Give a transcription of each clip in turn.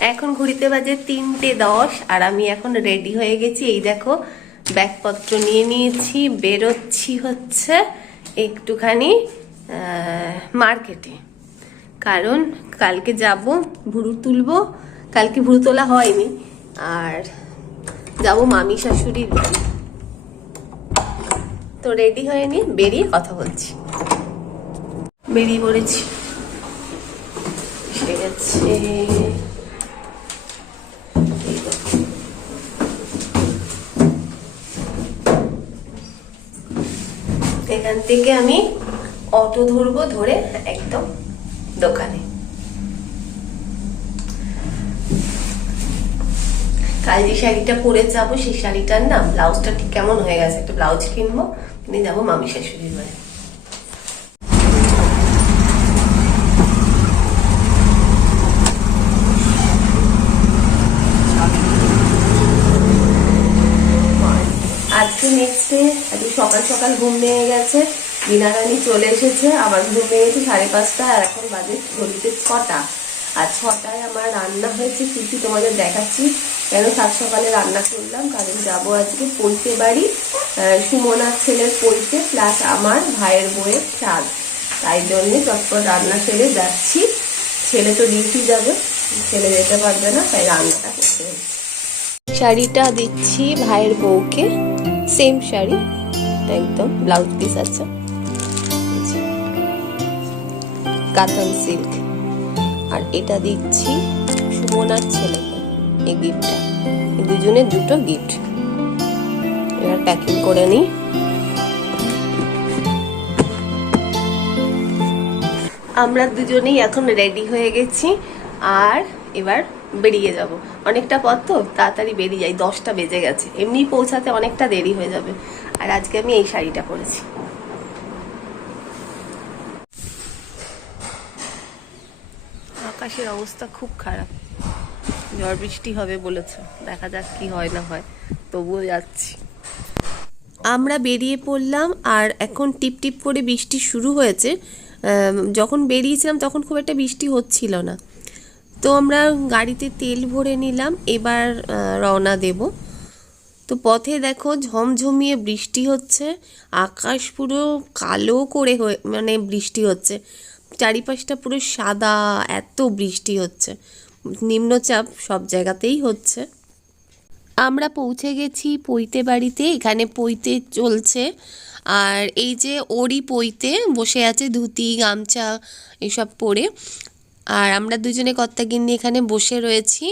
এখন ঘড়িতে বাজে তিনটে দশ আর আমি এখন রেডি হয়ে গেছি। এই দেখো, ব্যাগপত্র নিয়ে নিয়েছি, বেরোচ্ছি হচ্ছে একটুখানি মার্কেটে। কারণ কালকে যাব, ভুরু তুলবো। কালকে ভুরু তোলা হয়নি, আর যাব মামি শাশুড়ির বাড়ি। তো রেডি হয়ে বেরিয়ে কথা বলছি। বেরিয়ে পড়েছি। গেছে। এখান থেকে আমি অটো ধরবো ধরে একদম দোকানে। কাল যে শাড়িটা পরে যাব, সেই শাড়িটার না ব্লাউজটা ঠিক কেমন হয়ে গেছে? একটা ব্লাউজ কিনবো কিনে যাব মামি শাশুড়ির বাড়ি আজকে নেক্সট আজকে সকাল সকাল ঘুম ভেঙে গেছে। বিনারানি চলে এসেছে, আবার ঘুম ভেঙেছে সাড়ে পাঁচটা, আর এখন বাজে ঘড়িতে ছটা। আর ছটায় আমার রান্না হয়েছে, কি কি তোমাদের দেখাচ্ছি। কেন সাত সকালে রান্না করলাম, কারণ যাব আজকে পৈতে বাড়ি সুমনার ছেলের পৈতে প্লাস আমার ভাইয়ের বইয়ের চাঁদ তাই জন্যে চটপট রান্না সেরে যাচ্ছি। ছেলে তো ডিউটি যাবে, ছেলে যেতে পারবে না, তাই রান্নাটা করতে শাড়িটা দিচ্ছি ভাইয়ের বউকে। সেম শাড়ি, একদম ব্লাউজ পিস আছে। কাতান সিল্ক। আর এটা দিচ্ছি সুমনার ছেলেকে, এই গিফটটা। এই দুজনের দুটো গিফট। এবার প্যাকিং করে নিই। আমরা দুজনেই এখন রেডি হয়ে গেছি। আর এবার বেরিয়ে যাব। অনেকটা পথ তো, তাড়াতাড়ি বেরিয়ে যাই, দশটা বেজে গেছে। এমনি পৌঁছাতে অনেকটা দেরি হয়ে যাবে। আর আজকে আমি এই শাড়িটা পরেছি। আকাশের অবস্থা খুব খারাপ। ঝড় বৃষ্টি হবে বলেছে। দেখা যাক কি হয় না হয়। তবুও যাচ্ছি। আমরা বেরিয়ে পড়লাম, আর এখন টিপ টিপ করে বৃষ্টি শুরু হয়েছে। যখন বেরিয়েছিলাম, তখন খুব একটা বৃষ্টি হচ্ছিল না। তো আমরা গাড়িতে তেল ভরে নিলাম, এবার রওনা দেব। তো পথে দেখো ঝমঝমিয়ে বৃষ্টি হচ্ছে, আকাশ পুরো কালো করে হয়ে মানে বৃষ্টি হচ্ছে। চারিপাশটা পুরো সাদা, এত বৃষ্টি হচ্ছে। নিম্নচাপ সব জায়গাতেই হচ্ছে। আমরা পৌঁছে গেছি পৈতে বাড়িতে, এখানে পৈতে চলছে। আর এই যে ওরই পৈতে বসে আছে ধুতি, গামছা, এসব পরে। আর আমরা দুজনে কর্তাগিন্নি এখানে বসে রয়েছি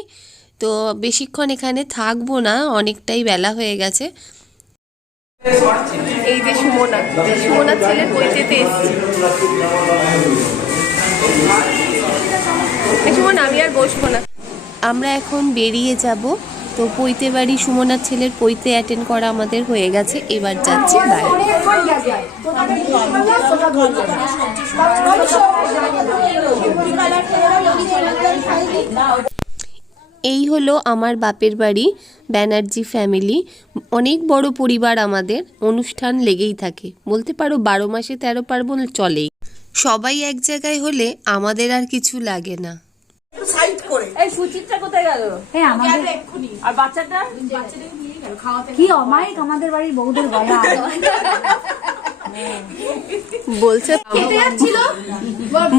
তো বেশিক্ষণ এখানে থাকব না অনেকটাই বেলা হয়ে গেছে। এই যে সুমনা সুমনা এসছি। সুমনা আমি আর বসবো না। আমরা এখন বেরিয়ে যাব তো পৈতে বাড়ি সুমনার ছেলের পৈতে অ্যাটেন্ড করা আমাদের হয়ে গেছে। এবার যাচ্ছি এই হলো আমার বাপের বাড়ি, ব্যানার্জি ফ্যামিলি। অনেক বড় পরিবার আমাদের, অনুষ্ঠান লেগেই থাকে। বলতে পারো বারো মাসে তেরো পার্বণ চলেই। সবাই এক জায়গায় হলে আমাদের আর কিছু লাগে না। এই সুচিত্রা কোথায় গেল? এই আমাদের আর বাচ্চাটা? কি অমায়িক? আমাদের বাড়ির বউদের বলছে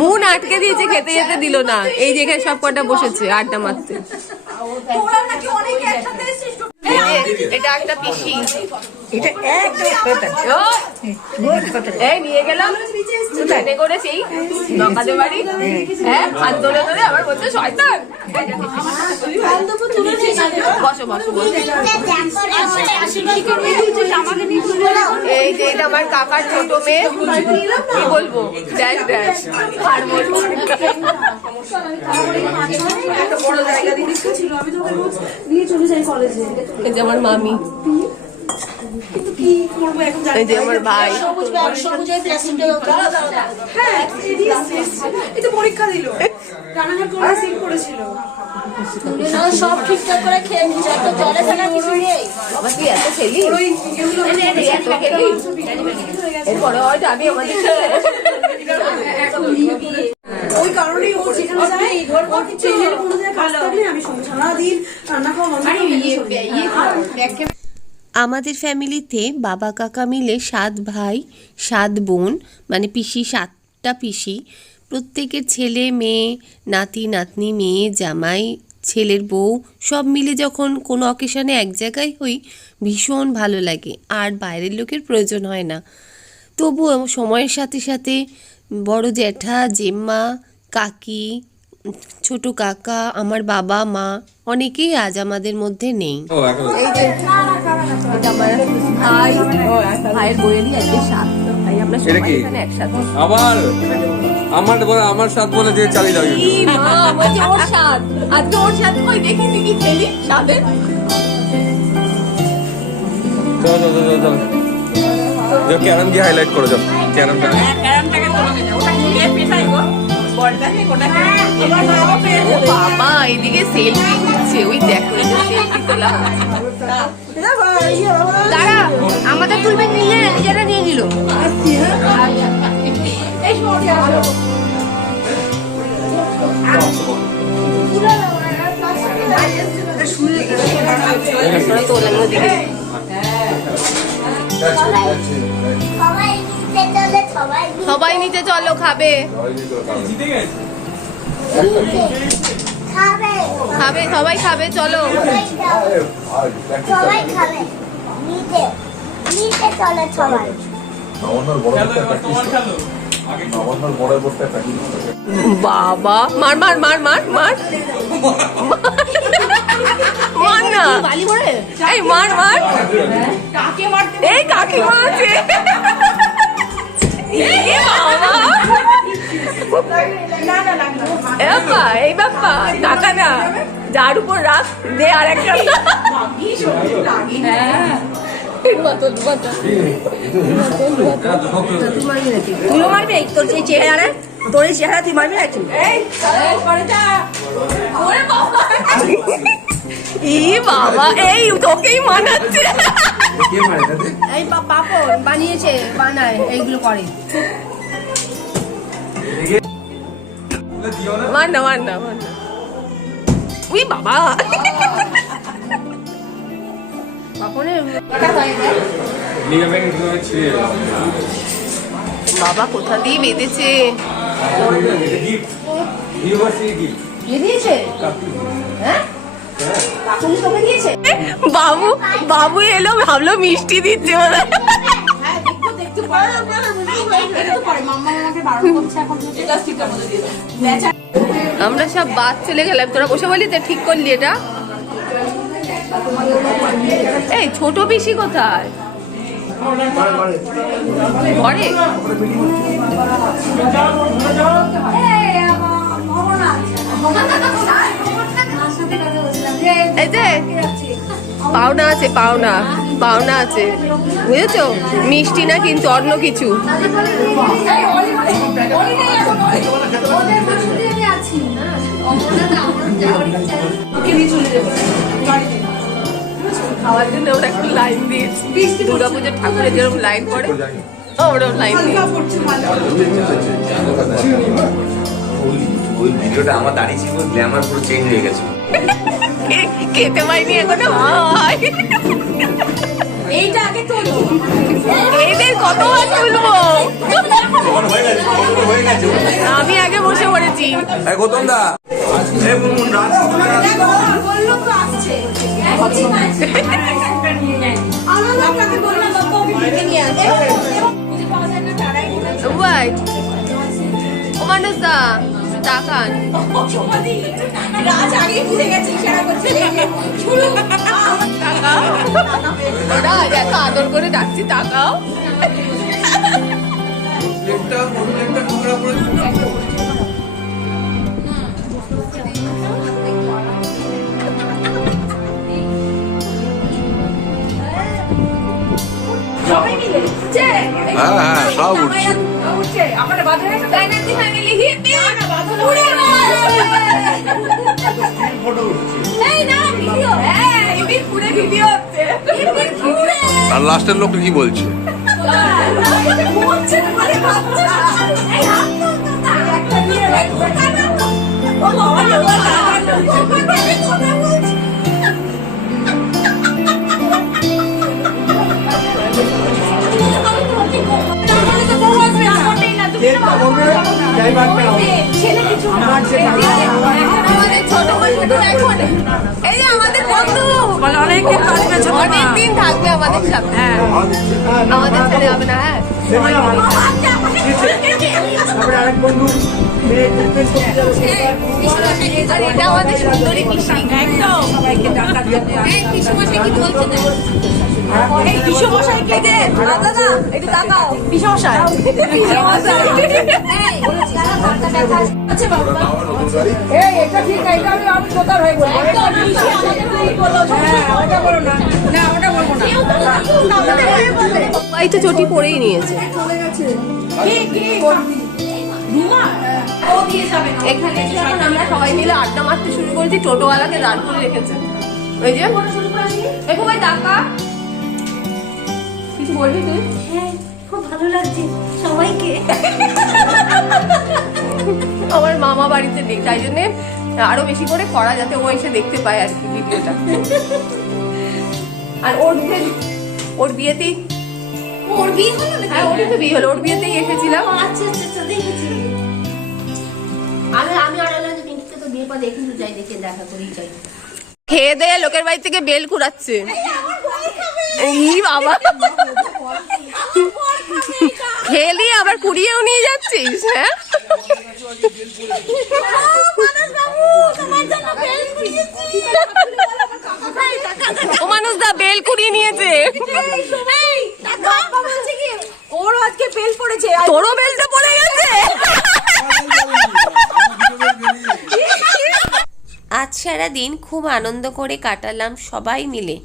মন আটকে দিয়েছে খেতে যেতে দিল না। এই যে এখানে সব কটা বসেছে আড্ডা মারতে। এটা একটা পিসি। ও, এই নিয়ে গেলাম। ট্রেনে করে সেই নকাদের বাড়ি। হ্যাঁ হাত ধরে ধরে আবার বলছে শয়তান! বসো বসো বসো। এই যে এটা আমার কাকার ছোট মেয়ে। কি বলব? ড্যাশ ড্যাশ আর বলব এই যে আমার মামি। এই যে আমার ভাই। পরীক্ষা দিল রানাঘাট করে সিট করেছিল সব ঠিকঠাক করে খেয়ে নিচ্ছে জলে ফেলা কিছু নেই বাবা তুই এত খেলি এরপরে হয়তো আমি আমাদের ওই কারণেই ও যেখানে যায় ওর কিছু কোনো জায়গায় কাজ থাকলে আমি সারাদিন রান্না খাওয়া বন্ধ করে। আমাদের ফ্যামিলিতে বাবা কাকা মিলে সাত ভাই সাত বোন মানে পিসি সাতটা পিসি। প্রত্যেকের ছেলে মেয়ে নাতি নাতনি মেয়ে জামাই ছেলের বউ সব মিলে যখন কোনো অকেশনে এক জায়গায় হই ভীষণ ভালো লাগে। আর বাইরের লোকের প্রয়োজন হয় না। তবুও সময়ের সাথে সাথে বড় জ্যাঠা জেম্মা কাকি ছোট কাকা আমার বাবা মা অনেকেই আজ আমাদের মধ্যে নেই। এটা আমার ভাই ভাইয়ের বইয়েরই আজকে সাত। তাই আমরা এটা সবাই কি? এখানে একসাথে। আবার? আমার বলে আমার সাথ বলে দিয়ে চালিয়ে দাও কি মা বলছে ওর স্বাদ আর তোর স্বাদ কই? দেখি তুই কি খেলি স্বাদে চলো চলো চলো চলো যাও। ক্যারাম দিয়ে হাইলাইট করো যাও। ক্যারাম বাবা এদিকে সেলফি উঠছে ওই দেখো সেলফি তোলা দাঁড়া আমাদের তুলবেন নিলে নিজেরা নিয়ে নিল। তোলেন ওদিকে সবাই নিতে চলো খাবে। খাবে। খাবে সবাই খাবে চলো। সবাই খাবে। সবাই বাবা মার মার মার মার মার। মার না। এই মার মার। কাকি মারছে এই বাবা এ যার উপর রাখ দে আর একটা তুইও মারবি তোর যে চেহারা তোর এই চেহারা তুই মারবি নাকি ই বাবা, এই তোকেই মানাচ্ছে। এই পা- বানিয়েছে বানায় এইগুলো করে। মার না মার না মার না। উই বাবা। কোথা দিয়ে বেঁধেছে? দিয়েছে হ্যাঁ? তোকে দিয়েছে? বাবু বাবু এলো ভাবলো মিষ্টি দিচ্ছে বোধ আমরা সব বাদ চলে গেলাম। তোরা বসে বলি তো ঠিক করলি এটা। এই ছোট পিসি কোথায়? ঘরে? এই যে পাওনা আছে পাওনা পাওনা আছে। বুঝেছ? মিষ্টি না কিন্তু অন্য কিছু। খাওয়ার জন্য ওরা একটু লাইন দিয়েছি। দুর্গা ঠাকুরের যেরকম লাইন পড়ে ওরকম লাইন দিয়ে ওই ভিডিওটা আমার দাঁড়িয়ে ছিল গ্ল্যামার পুরো চেঞ্জ হয়ে গেছে। খেতে পাইনি এখনও? এইটা আগে কতবার তুলবো আমি আগে বসে পড়েছি। এই গৌতম দা। তাকান রাজ আগে ওরা এত আদর করে ডাকছি তাকাও হ্যাঁ হ্যাঁ সব উঠছে। আমার বাজারে আর লাস্টের লোক কি বলছে? যাই ড্রাইভারটা বন্ধু অনেকদিন অনেকদিন থাকবে আমাদের সাথে হ্যাঁ আমাদের ছেড়ে হবে না হ্যাঁ এটা আমাদের সুন্দরী পিসি একদম এই পিসি মশাই কি বলছে এই পিসি মশাই কে দে দাদা একটু তাকাও পিসি মশাই পিসি মশাই আচ্ছা বাবা এই এটা ঠিক এটা আমি আমি তোতার হয়ে বলব একদম পিসি আমাদের হয়ে হ্যাঁ না না বলব তো চটি পরেই নিয়েছে। এখানে এসে আমরা সবাই মিলে আড্ডা মারতে শুরু করেছি টোটোওয়ালাকে দাঁড় করে রেখেছে। ওই যে। একটু ভাই টাকা কিছু বলবি তুই? হ্যাঁ খুব ভালো লাগছে সবাইকে। আমার মামা বাড়িতে নেই তাই জন্যে আরও বেশি করে করা যাতে ও এসে দেখতে পায় আর কি ভিডিওটা। আর ওর বিয়ে ওর বিয়েতেই ওর বিয়ে হলো হ্যাঁ ওরই তো বিয়ে হলো। ওর বিয়েতেই এসেছিলাম। আচ্ছা আচ্ছা আচ্ছা দেখেছি। আমি আমি আর আলাদা পিঙ্কিকে তো বিয়ের পর দেখি তো যাই দেখে দেখা করেই যাই। খেয়ে দেয়ে লোকের বাড়ি থেকে বেল কুড়াচ্ছে। বাবা। খেলি আবার কুড়িয়েও নিয়ে যাচ্ছিস হ্যাঁ ও মানুষ দা বেল কুড়িয়ে নিয়েছে। ওরও আজকে বেল পড়েছে তোরও বেলটা পড়ে গেছে? আজ সারা দিন খুব আনন্দ করে কাটালাম সবাই মিলে।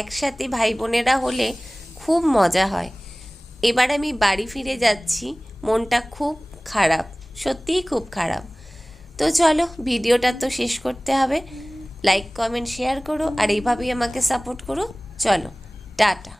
একসাথে ভাই বোনেরা হলে খুব মজা হয়। এবার আমি বাড়ি ফিরে যাচ্ছি মনটা খুব খারাপ সত্যিই খুব খারাপ। তো চলো ভিডিওটা তো শেষ করতে হবে। লাইক কমেন্ট শেয়ার করো আর এইভাবেই আমাকে সাপোর্ট করো। চলো টাটা